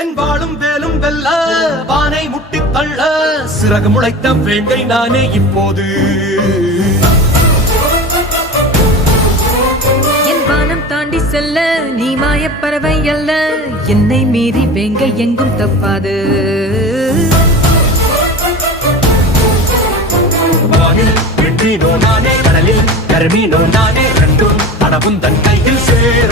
என் வாழும் வேலும் வெல்ல வானை முட்டி தள்ள சிறகு முளைத்த வேங்கை நானே இப்போது. என் வானம் தாண்டி செல்ல நீ மாயப்பறவை அல்ல, என்னை மீறி வேங்கை எங்கும் தப்பாது. வானில் வெற்றினோ நானே, கடலில் கருமீனோ நானே, ரெண்டும் அடவும் தன் கையில் சேர.